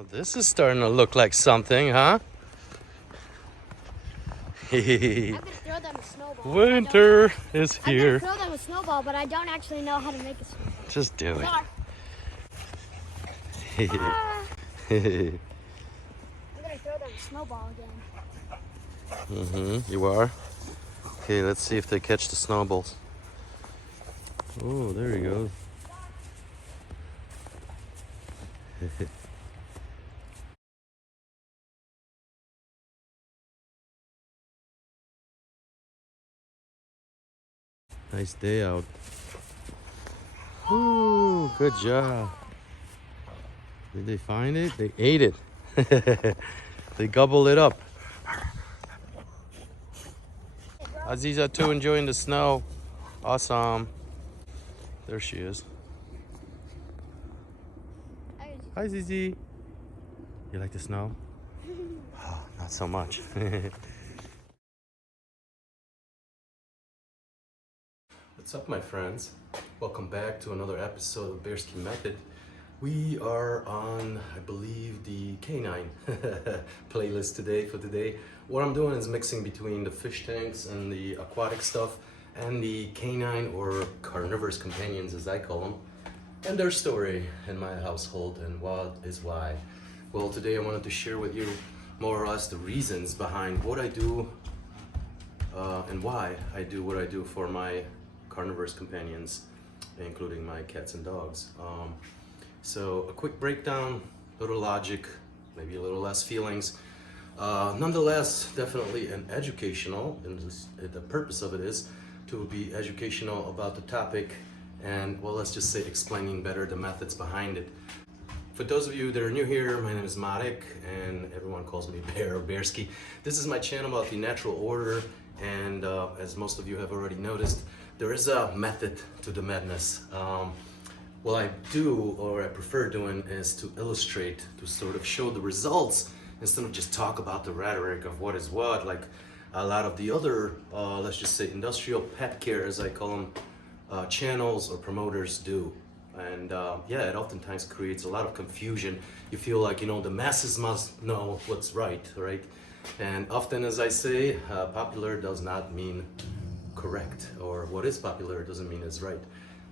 Oh, this is starting to look like something, huh? I'm gonna throw them a snowball. Winter is I'm gonna here. throw them a snowball, but I don't actually know how to make a snowball. Just do it. Sorry. Ah. I'm gonna throw them a snowball again. You are? Okay, let's see if they catch the snowballs. Oh, there he goes. Nice day out. Ooh, good job. Did they find it? They ate it. They gobbled it up. Aziza too enjoying the snow. Awesome. There she is. Hi Zizi. You like the snow? Oh, not so much. What's up, my friends? Welcome back to another episode of Bearski Method. We are on, I believe, the canine playlist today. What I'm doing is mixing between the fish tanks and the aquatic stuff and the canine or carnivorous companions, as I call them, and their story in my household and what is why. Well, today I wanted to share with you more or less the reasons behind what I do and why I do what I do for my carnivorous companions, including my cats and dogs. So a quick breakdown, a little logic, maybe a little less feelings. Nonetheless, definitely an educational, and the purpose of it is to be educational about the topic and, well, let's just say explaining better the methods behind it. For those of you that are new here, my name is Malachi, and everyone calls me Bear or Bearski. This is my channel about the natural order, and as most of you have already noticed, there is a method to the madness. What I do, or I prefer doing, is to illustrate, to sort of show the results instead of just talk about the rhetoric of what is what, like a lot of the other, let's just say, industrial pet care, as I call them, channels or promoters do. And yeah, it oftentimes creates a lot of confusion. You feel like, the masses must know what's right? And often, as I say, popular does not mean correct, or what is popular doesn't mean is right.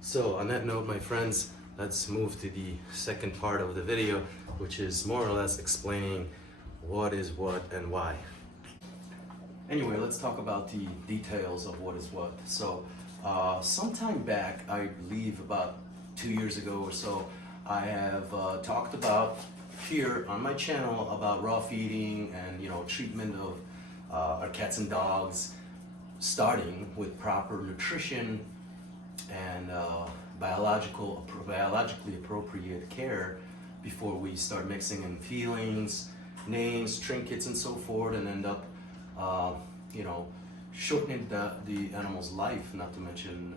So on that note, my friends, let's move to the second part of the video, which is more or less explaining what is what and why. Anyway, let's talk about the details of what is what. So sometime back, I believe about 2 years ago or so, I have talked about here on my channel about raw feeding and treatment of our cats and dogs, starting with proper nutrition and biologically appropriate care before we start mixing in feelings, names, trinkets, and so forth, and end up, shortening the animal's life. Not to mention,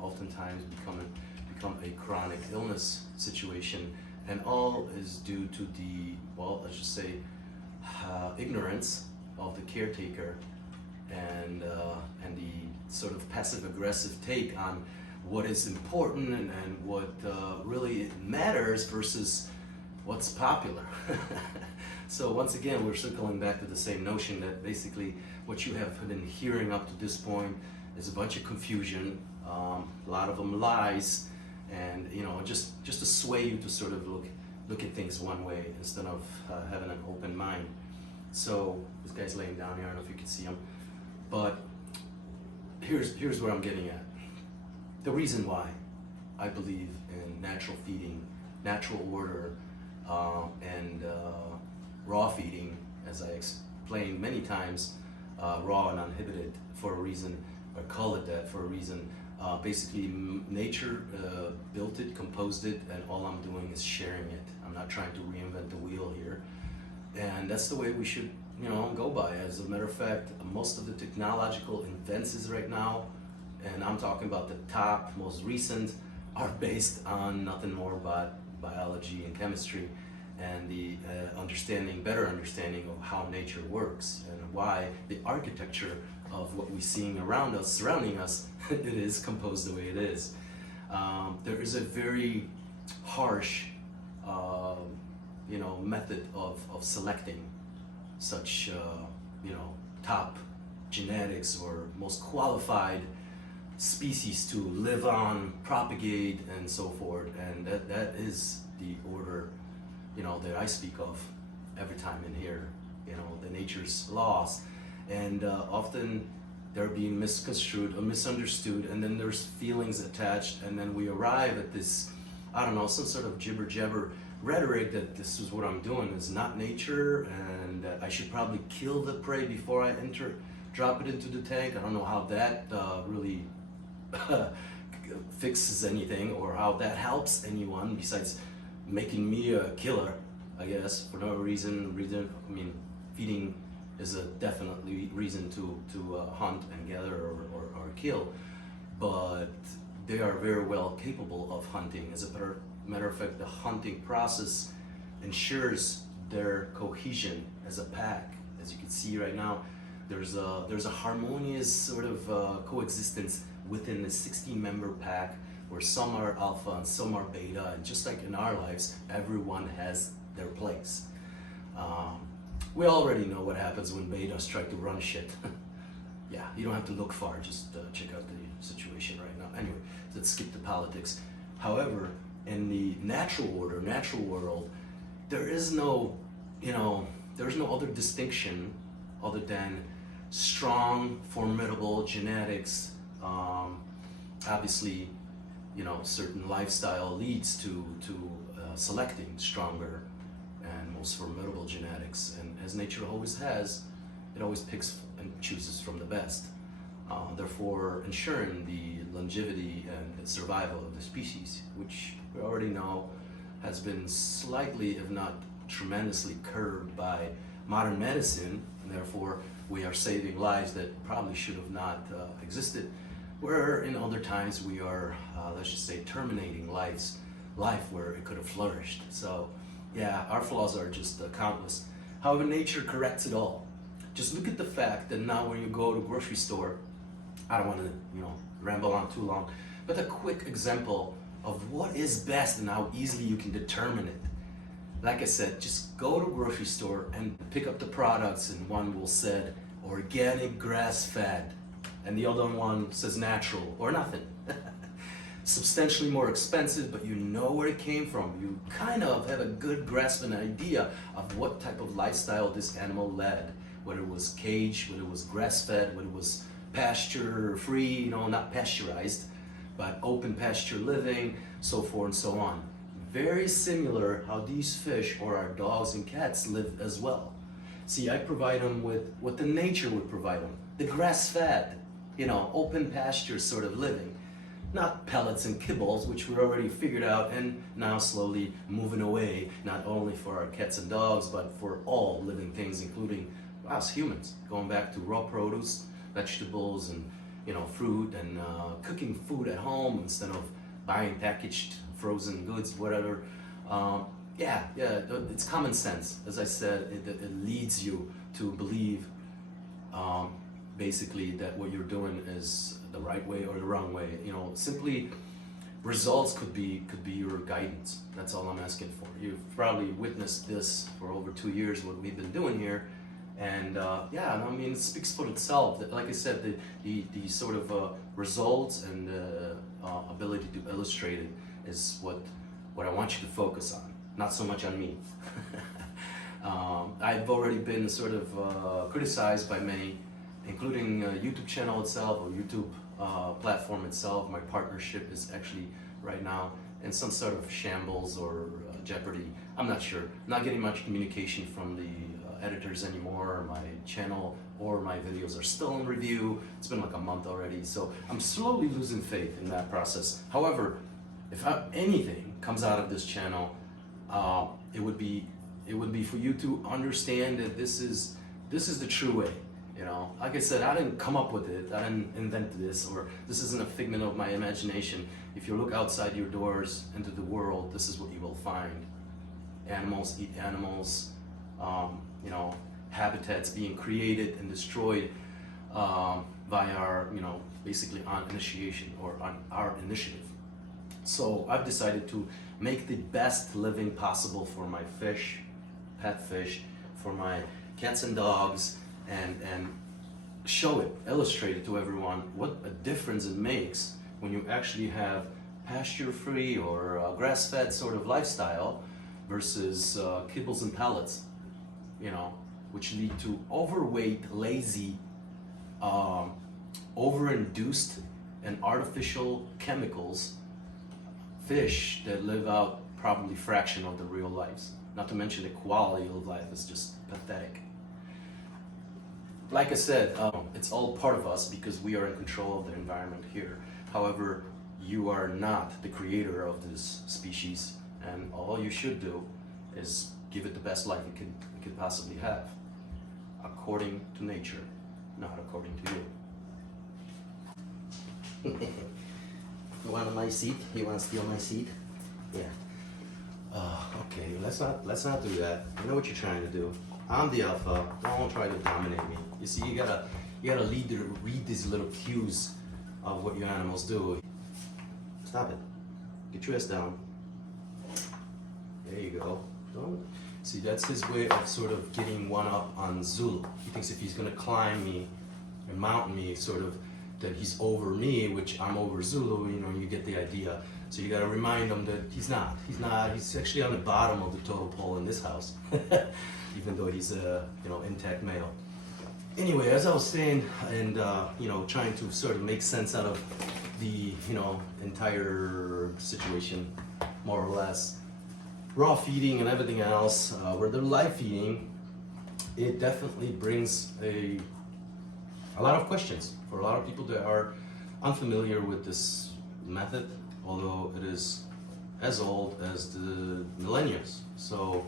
oftentimes become a chronic illness situation, and all is due to the, well, let's just say, ignorance of the caretaker and the sort of passive-aggressive take on what is important and what really matters versus what's popular. So once again, we're circling back to the same notion that basically what you have been hearing up to this point is a bunch of confusion, a lot of them lies, and just to sway you to sort of look at things one way instead of having an open mind. So this guy's laying down here. I don't know if you can see him, but here's where I'm getting at. The reason why I believe in natural feeding, natural order, and raw feeding, as I explained many times, raw and uninhibited for a reason, or call it that for a reason. Basically, nature built it, composed it, and all I'm doing is sharing it. I'm not trying to reinvent the wheel here. And that's the way we should, go by. As a matter of fact, most of the technological advances right now, and I'm talking about the top, most recent, are based on nothing more but biology and chemistry and the better understanding of how nature works and why the architecture of what we're seeing around us, surrounding us, it is composed the way it is. There is a very harsh, method of selecting such top genetics or most qualified species to live on, propagate, and so forth. And that is the order that I speak of every time in here. The nature's laws, and often they're being misconstrued or misunderstood, and then there's feelings attached, and then we arrive at this, I don't know, some sort of jibber jabber rhetoric that this is what I'm doing is not nature, and that I should probably kill the prey before I drop it into the tank. I don't know how that really fixes anything, or how that helps anyone besides making me a killer, I guess, for no reason. I mean, feeding is a definitely reason to hunt and gather or kill, but they are very well capable of hunting. As a matter of fact, the hunting process ensures their cohesion as a pack. As you can see right now, there's a harmonious sort of coexistence within the 16-member pack, where some are alpha and some are beta, and just like in our lives, everyone has their place. We already know what happens when betas try to run shit. Yeah, you don't have to look far, just check out the situation right now. Anyway, let's skip the politics. However, in the natural order, natural world, there is no, there's no other distinction other than strong, formidable genetics. Obviously, certain lifestyle leads to selecting stronger and most formidable genetics, and as nature always has, it always picks and chooses from the best, therefore ensuring the longevity and survival of the species, which we already know has been slightly, if not tremendously, curbed by modern medicine, and therefore we are saving lives that probably should have not existed, where in other times we are, let's just say, terminating life where it could have flourished. So yeah, our flaws are just countless. However, nature corrects it all. Just look at the fact that now when you go to a grocery store, I don't want to, ramble on too long, but a quick example of what is best and how easily you can determine it. Like I said, just go to a grocery store and pick up the products, and one will say organic, grass-fed, and the other one says natural or nothing. Substantially more expensive, but you know where it came from. You kind of have a good grasp and idea of what type of lifestyle this animal led, whether it was caged, whether it was grass-fed, whether it was pasture-free, not pasteurized, but open pasture living, so forth and so on. Very similar how these fish or our dogs and cats live as well. See, I provide them with what the nature would provide them, the grass-fed, open pasture sort of living. Not pellets and kibbles, which we already figured out and now slowly moving away, not only for our cats and dogs, but for all living things, including us humans, going back to raw produce, vegetables, and fruit, and cooking food at home instead of buying packaged frozen goods, whatever. It's common sense. As I said, it leads you to believe basically that what you're doing is the right way or the wrong way. Simply results could be your guidance. That's all I'm asking for. You've probably witnessed this for over 2 years, what we've been doing here, and it speaks for itself. Like I said, the sort of results and ability to illustrate it is what I want you to focus on, not so much on me. I've already been sort of criticized by many, including YouTube channel itself or YouTube platform itself. My partnership is actually right now in some sort of shambles or jeopardy. I'm not sure. Not getting much communication from the editors anymore. My channel or my videos are still in review. It's been like a month already, so I'm slowly losing faith in that process. However, if anything comes out of this channel, it would be for you to understand that this is the true way. Like I said, I didn't come up with it. I didn't invent this, or this isn't a figment of my imagination. If you look outside your doors into the world, this is what you will find. Animals eat animals. Habitats being created and destroyed by our, basically on initiation or on our initiative. So I've decided to make the best living possible for my fish pet fish for my cats and dogs, and show it, illustrate it to everyone what a difference it makes when you actually have pasture-free or grass-fed sort of lifestyle versus kibbles and pellets, you know, which lead to overweight, lazy, over-induced and artificial chemicals fish that live out probably fraction of their real lives. Not to mention the quality of life is just pathetic. Like I said, it's all part of us because we are in control of the environment here. However, you are not the creator of this species, and all you should do is give it the best life it could possibly have, according to nature, not according to you. You want my seat? You want to steal my seat? Yeah. Okay, let's not do that. I know what you're trying to do. I'm the alpha. Don't try to dominate me. You see, you gotta read these little cues of what you animals do. Stop it. Get your ass down. There you go. Don't. See, that's his way of sort of getting one up on Zulu. He thinks if he's gonna climb me and mount me, sort of, that he's over me, which I'm over Zulu. You know, you get the idea. So you gotta remind him that he's not. He's actually on the bottom of the totem pole in this house, even though he's a intact male. Anyway, as I was saying, and trying to sort of make sense out of the entire situation, more or less, raw feeding and everything else, where they're live feeding, it definitely brings a lot of questions for a lot of people that are unfamiliar with this method, although it is as old as the millennia. So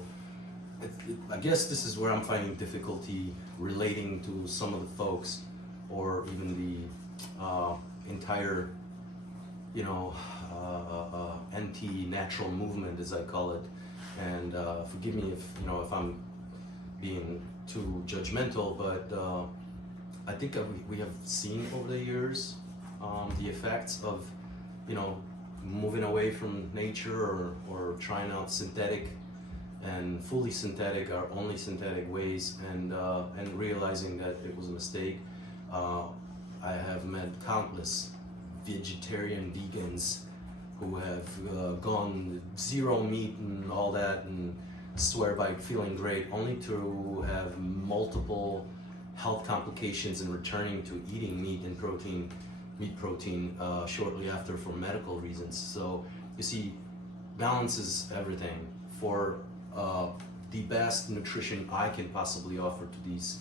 I guess this is where I'm finding difficulty relating to some of the folks, or even the entire anti-natural movement, as I call it. And forgive me if I'm being too judgmental, but I think we have seen over the years the effects of moving away from nature, or trying out synthetic and fully synthetic or only synthetic ways, and realizing that it was a mistake. I have met countless vegetarian vegans who have gone zero meat and all that, and swear by feeling great, only to have multiple health complications and returning to eating meat protein shortly after for medical reasons. So you see, balance is everything. For the best nutrition I can possibly offer to these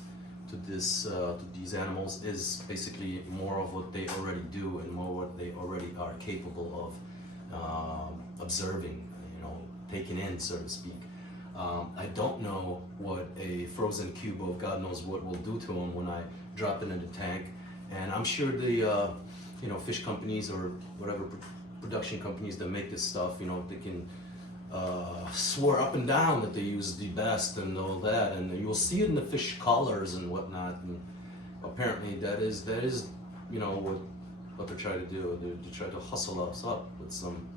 animals is basically more of what they already do and more what they already are capable of observing, taking in, so to speak. I don't know what a frozen cube of God knows what will do to them when I drop it in the tank, and I'm sure the fish companies or whatever production companies that make this stuff, they can swear up and down that they use the best and all that, and you will see it in the fish collars and whatnot. And apparently that is what they're trying to do. They try to hustle us up with some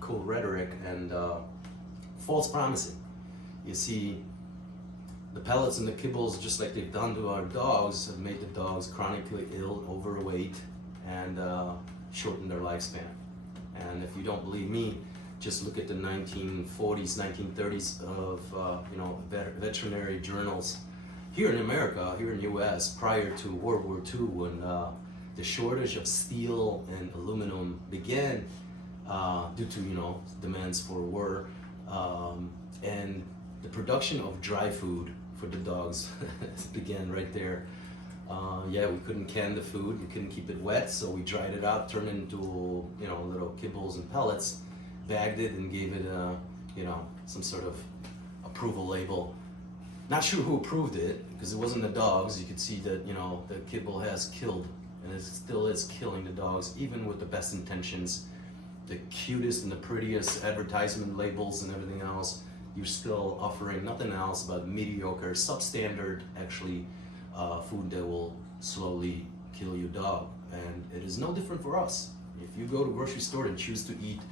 cool rhetoric and false promising. You see, the pellets and the kibbles, just like they've done to our dogs, have made the dogs chronically ill, overweight, and shortened their lifespan. And if you don't believe me, just look at the 1940s, 1930s of veterinary journals here in America, here in the U.S., prior to World War II, when the shortage of steel and aluminum began due to demands for war, and the production of dry food for the dogs began right there. We couldn't can the food, we couldn't keep it wet, so we dried it out, turned it into little kibbles and pellets, bagged it, and gave it some sort of approval label. Not sure who approved it, because it wasn't the dogs. You could see that the kibble has killed, and it still is killing the dogs, even with the best intentions, the cutest and the prettiest advertisement labels and everything else. You're still offering nothing else but mediocre, substandard, actually, food that will slowly kill your dog. And it is no different for us. If you go to a grocery store and choose to eat,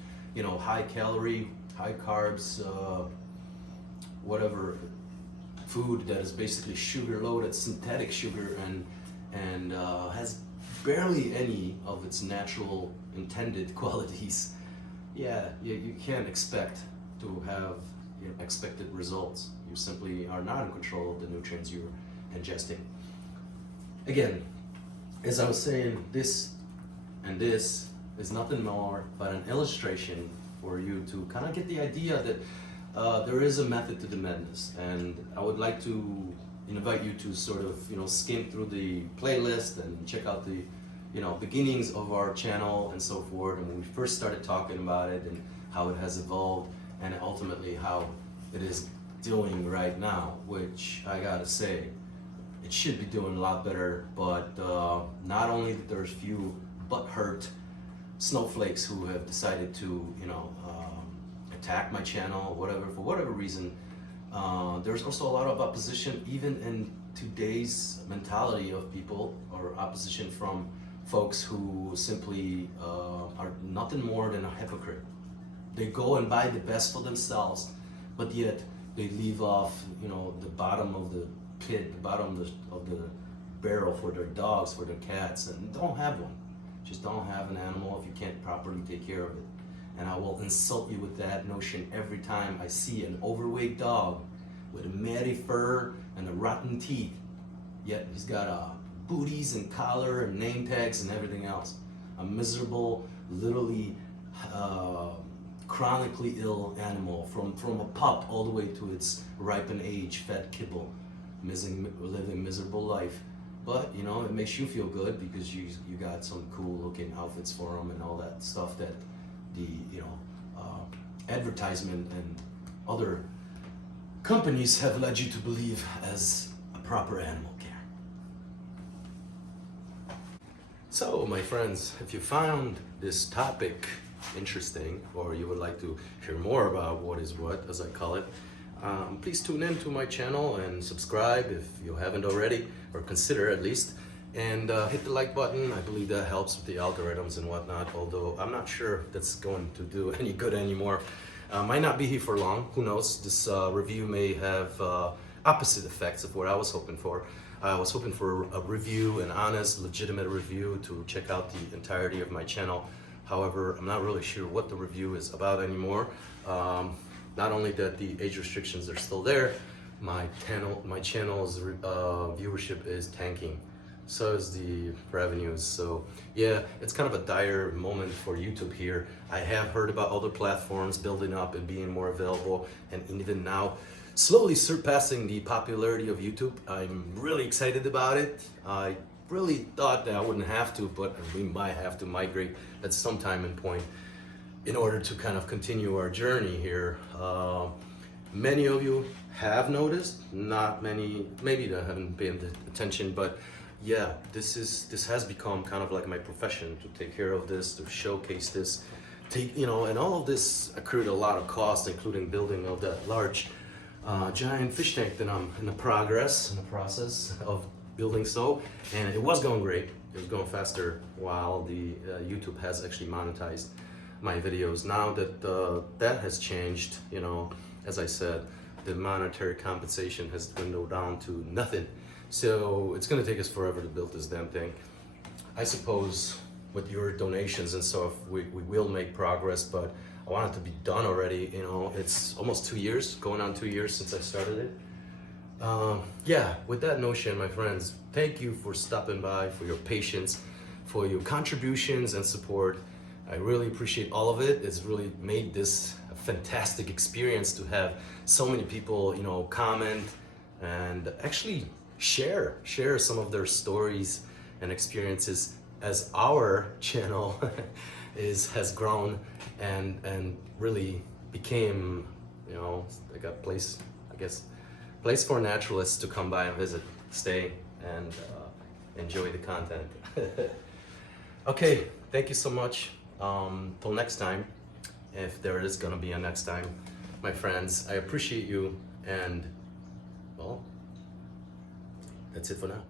high calorie, high carbs, whatever, food that is basically sugar loaded, synthetic sugar, and has barely any of its natural intended qualities, yeah, you can't expect to have expected results. You simply are not in control of the nutrients you're ingesting. Again, as I was saying, this is nothing more but an illustration for you to kind of get the idea that there is a method to the madness, and I would like to invite you to sort of skim through the playlist and check out the beginnings of our channel and so forth, and when we first started talking about it and how it has evolved and ultimately how it is doing right now, which I gotta say, it should be doing a lot better. But not only that there's few butthurt snowflakes who have decided to attack my channel, whatever, for whatever reason, there's also a lot of opposition even in today's mentality of people, or opposition from folks who simply are nothing more than a hypocrite. They go and buy the best for themselves, but yet they leave off the bottom of the pit, the bottom of the barrel for their dogs, for their cats, and don't have one. Just don't have an animal if you can't properly take care of it. And I will insult you with that notion every time I see an overweight dog with a matty fur and the rotten teeth, yet he's got booties and collar and name tags and everything else. A miserable, literally chronically ill animal from a pup all the way to its ripened age, fed kibble, living miserable life. But it makes you feel good because you got some cool looking outfits for them and all that stuff that the advertisement and other companies have led you to believe as a proper animal care. So my friends, if you found this topic interesting, or you would like to hear more about what is what, as I call it, please tune in to my channel and subscribe if you haven't already, or consider at least, and hit the like button. I believe that helps with the algorithms and whatnot, although I'm not sure if that's going to do any good anymore. Might not be here for long, who knows. This review may have opposite effects of what I was hoping for. I was hoping for a review, an honest, legitimate review to check out the entirety of my channel. However, I'm not really sure what the review is about anymore. Not only that the age restrictions are still there, my channel's viewership is tanking. So is the revenues. So yeah, it's kind of a dire moment for YouTube here. I have heard about other platforms building up and being more available, and even now slowly surpassing the popularity of YouTube. I'm really excited about it. I really thought that I wouldn't have to, but we might have to migrate at some time and point in order to kind of continue our journey here. Many of you have noticed, not many, maybe that haven't paid attention, but yeah, this has become kind of like my profession, to take care of this, to showcase this, and all of this accrued a lot of cost, including building of that large giant fish tank that I'm in the process of building. So, and it was going great. It was going faster while the YouTube has actually monetized my videos. Now that that has changed, as I said, the monetary compensation has dwindled down to nothing. So it's gonna take us forever to build this damn thing. I suppose with your donations and stuff, we will make progress, but I want it to be done already. It's almost 2 years, going on 2 years since I started it. Yeah, with that notion, my friends, thank you for stopping by, for your patience, for your contributions and support. I really appreciate all of it. It's really made this a fantastic experience to have so many people, comment and actually share some of their stories and experiences as our channel has grown and really became, like a place, I guess, place for naturalists to come by and visit, stay, and enjoy the content. Okay, thank you so much. Till next time, if there is gonna be a next time, my friends, I appreciate you, and well, that's it for now.